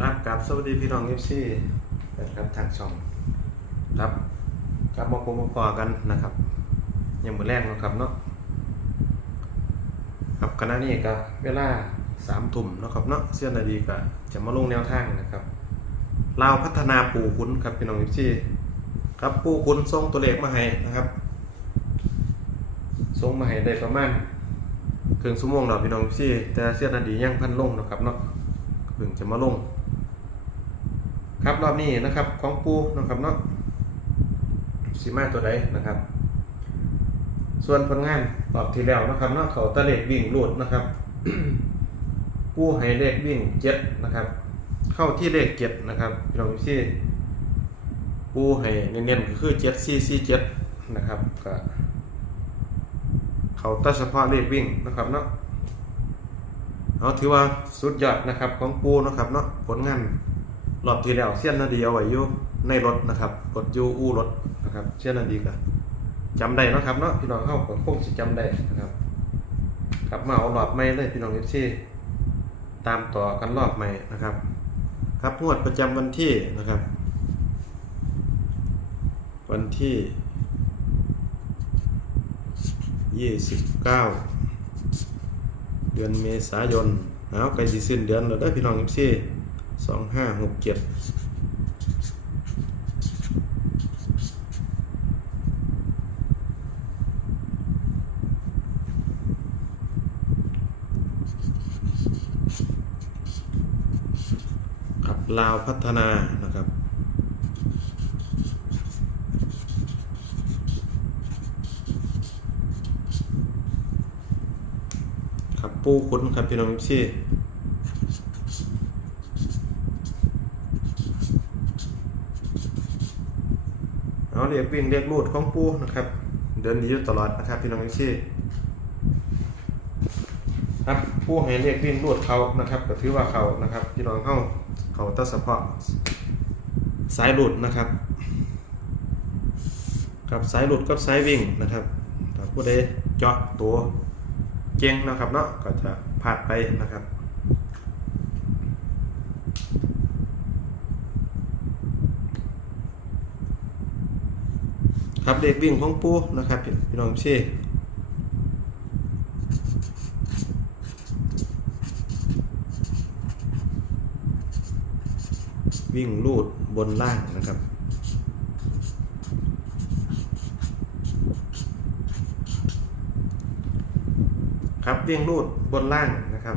ครับกับสวัสดีพี่น้องเอฟซีนะครับทางช่องครับกลับมาพบมาพอกันนะครับยังมือแรกนะครับเนาะครับขณะนี้ก็เวลาสามทุ่มนะครับเนาะเสี้ยนนาดีก็จะมาลงแนวทางนะครับลาวพัฒนาปูคุณครับพี่น้องเอฟซีครับปูคุณส่งตัวเลขมาให้นะครับส่งมาให้ได้ประมาณครึ่งชั่วโมงแล้วพี่น้องเอฟซีแต่เสี้ยนนาดียังพันลงนะครับเนาะเพิ่งจะมาลง ครับรอบนี้นะครับของปูนะครับเนาะสีมาตัวใดนะครับ ส่วนผลงานรอบที่แล้วนะครับเนาะเขาตะเลกวิ่งรูดนะครับปูให้เลขวิ่งเจ็ดนะครับ เข้าที่เลขเจ็ดนะครับพี่น้องพี่ปูให้เน้นๆก็คือเจ็ดสี่สี่เจ็ดนะครับก็เขาตัเฉพาะเลขวิ่งนะครับเนาะเอาถือว่าสุดยอดนะครับของปูนะครับเนาะผลงาน รอบที่แล้วเสี้ยนนาดีเอาไว้อยู่ในรถนะครับกดอยู่อู้รถนะครับเสี้ยนนาดีก็จำได้นะครับเนาะพี่น้องเข้าก็คงสิจำได้นะครับกลับมาเอารอบใหม่เลยพี่น้องเอฟซีตามต่อกันรอบใหม่นะครับ ครับงวดประจำวันที่นะครับ วันที่ยี่สิบเก้าเดือนเมษายนเอาใกล้สิสิ้นเดือนแล้วเด้พี่น้องยิปซี สองห้าหกเจ็ดครับลาวพัฒนานะครับครับปูคุ้นครับพี่น้องพี่ เอาเรียกวิ่งเรียกรูดของปูนะครับ เดินดีอยู่ตลอดนะครับ พี่น้องพี่ครับปูให้เรียกวิ่งรูดเขานะครับ ก็ถือว่าเขานะครับ พี่น้องเข้าเขาแตัเฉพาะสายหลุดนะครับกับสายหลุดกับสายวิ่งนะครับถ้าผู้ใดเจาะตัวเก่งนะครับเนาะก็จะผ่านไปนะครับ ครับเด็กวิ่งของปูนะครับพี่น้องชี่วิ่งลูดบนล่างนะครับครับเวียงรูดบนล่างนะครับ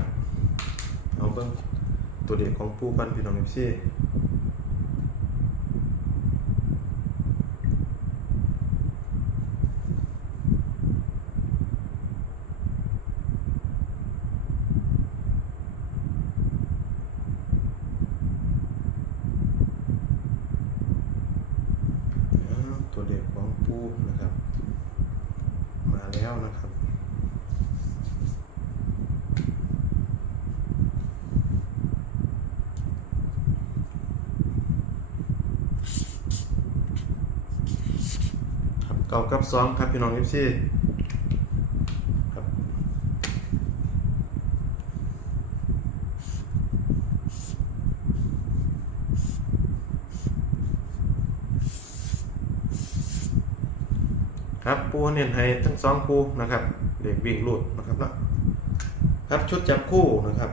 เอาเบิ้งตัวเด็กของปูกันพี่น้องเอฟซีเอา ตัวเด็กของปูนะครับ มาแล้วนะครับครับเก่ากับสองครับพี่น้องเอฟซี ครับปูเนียนให้ทั้งสองปูนะครับเด็กวิ่งลุดนะครับเนาะครับชุดจับคู่นะครับ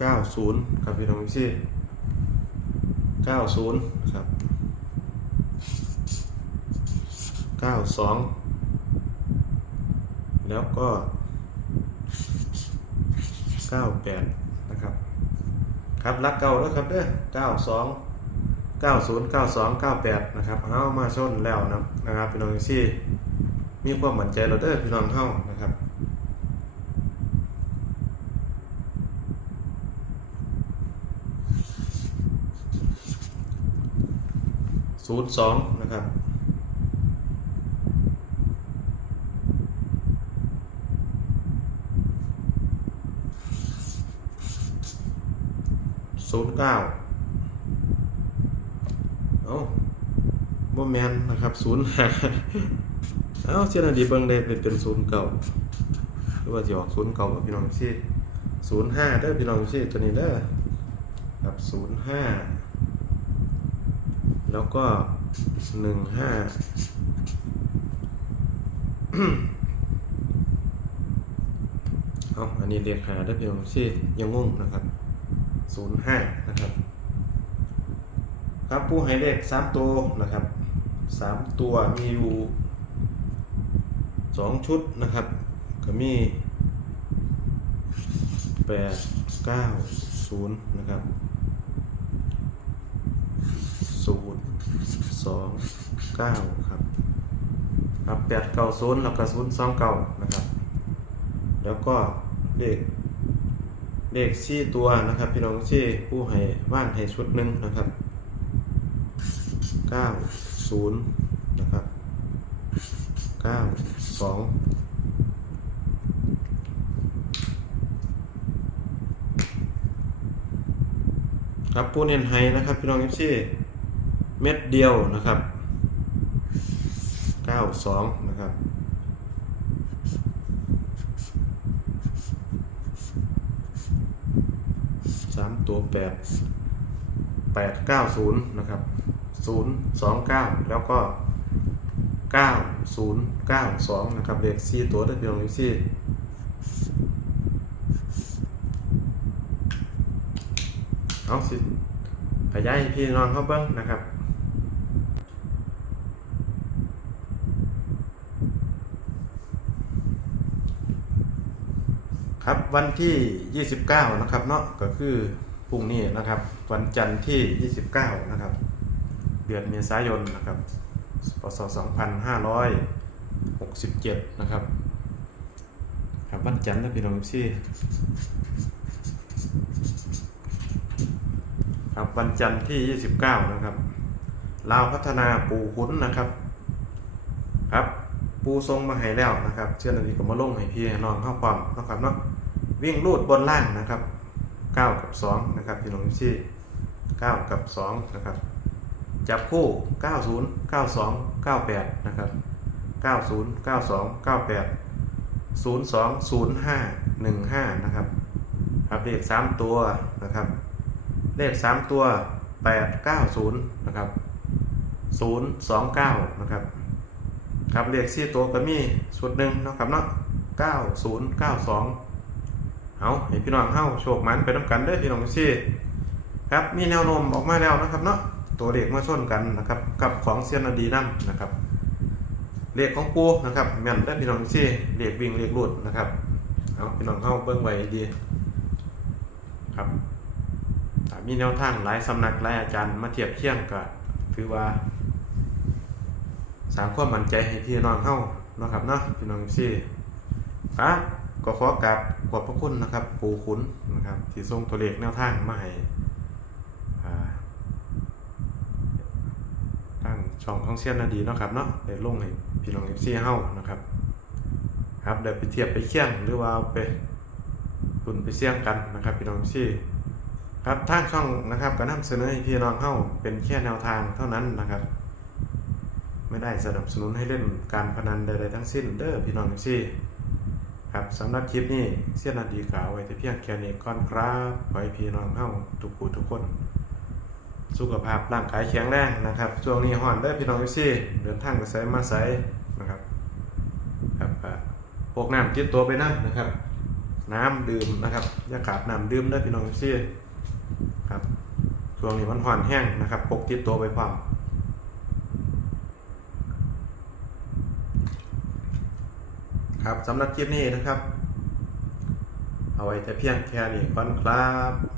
เก้าศูนย์ครับพี่น้องพี่ซี่เก้าศูนย์ครับเก้าสอง แล้วก็เก้าแปดนะครับ ครับรักเก่าแล้วครับเด้อเก้าสองเก้าศูนย์เก้าสองเก้าแปดนะครับเอามาชนแล้วนะนะครับพี่น้องพี่ซี่มีความมั่นใจเราเด้อพี่น้องเข้านะครับศูนย์สองนะครับ ศูนย์เก้าเอ้าบ่แมนนะครับศูนย์ห้าเอ้าเสียนาดีเบิ่งได้เป็นเป็นศูนย์เก่าหรือว่าสิออกศูนย์เก่าบ่พี่น้องซี่ศูนย์ห้าเด้อพี่น้องซี่ตัวนี้เด้อครับศูนย์ห้าแล้วก็หนึ่งห้าเอาอันนี้เรียกหาได้เพียงที่ยังงงนะครับ ศูนย์ห้านะครับ ครับผู้ให้เลขสามตัวนะครับสามตัวมีอยู่สองชุดนะครับ ก็มีแปดเก้าศูนย์นะครับศูนย์สองเก้าครับครับแปดเก้าศูนย์แล้วก็ศูนย์สองเก้านะครับ แล้วก็เลข เลขสี่ตัวนะครับ พี่น้องที่ผู้ให้ว่างให้ชุดหนึ่งนะครับเก้าศูนย์นะครับเก้าสองครับผู้เน้นให้นะครับพี่น้องที่เม็ดเดียวนะครับเก้าสองนะครับ สาม ตัวแปดแปดเก้าศูนย์นะครับศูนย์สองเก้าแล้วก็เก้าศูนย์เก้าสองนะครับเลขสี่ตัวได้เพียงเลขสี่เอาสิขยายให้พี่น้องเขาเบิ้งนะครับครับวันที่ 29 นะครับเนาะก็คือ รุ่งนี้นะครับ วันจันทร์ที่ 29 นะครับ เดือนเมษายนนะครับพศ2567 นะครับครับวันจันทร์นะพี่น้องพี่ครับวันจันทร์ที่ 29 นะครับลาวพัฒนาปูขุนนะครับ ครับปูทรงมาให้แล้วนะครับ เชื่อนาทีก็มาลงให้พี่น้องเข้าความนะครับเนาะวิ่งลูดบนล่างนะครับ 9 กับ 2 นะครับพี่น้องที่9กับ 2 นะครับ จับคู่ 90 92 98 นะครับ 90 92 98 02 05 15 นะครับครับเลข3ตัวนะครับ เลข 3 ตัว 890 นะครับ 029 นะครับครับเลขสี่ตัวก็มีชุดหนึ่งนะครับเนาะเก้าศูนย์ เอาให้พี่น้องเฮาโชคมันไปน้ำกันเด้อพี่น้องซี่ครับมีแนวโน้มออกมาแล้วนะครับเนาะตัวเลขมาชนกันนะครับกับของเซียนอดีน้ำนะครับเลขของปูนะครับแม่นได้อพี่น้องซี่เลขวิ่งเลขรูดนะครับเอาพี่น้องเฮาเบิ่งไว้ดีครับมีแนวทางหลายสำนักหลายอาจารย์มาเทียบเคียงก็ถือว่าสางความมั่นใจให้พี่น้องเฮานะครับเนาะพี่น้องซี่ครับ ก็ขอกราบขอบพระคุณนะครับปู่ขุนนะครับ ที่ส่งตัวเลขแนวทางมาให้ทางช่องของเซียนนาดีเนาะครับเนาะได้ลงให้พี่น้องเซี่เฮานะครับ ครับเดี๋ยวไปเทียบไปเคียงหรือว่าเอาไปตุนไปเสี่ยงกันนะครับพี่น้องซี่ครับทางช่องนะครับก็นำเสนอให้พี่น้องเฮาเป็นแค่แนวทางเท่านั้นนะครับ ไม่ได้สนับสนุนให้เล่นการพนันใดๆทั้งสิ้นเด้อพี่น้องทั้งซี่ ครับสำหรับคลิปนี้เสี้ยนนาดีกล่าวไว้แต่เพียงแค่นี้ก่อนครับขอให้พี่น้องเฮาทุกผู้ทุกคน สุขภาพร่างกายแข็งแรงนะครับช่วงนี้ห่อนเด้พี่น้องทั้งซี่เดินทางไปไสมาไสนะครับครับพวกน้ำติดตัวไปนั่นะครับ น้ำดื่มนะครับอย่าขาดน้ำดื่มเด้พี่น้องทั้งซี่ครับช่วงนี้มันห่อนแห้งนะครับพกติดตัวไปพร้อม ครับสำหรับคลิปนี้นะครับ เอาไว้แต่เพียงแค่นี้ก่อนครับ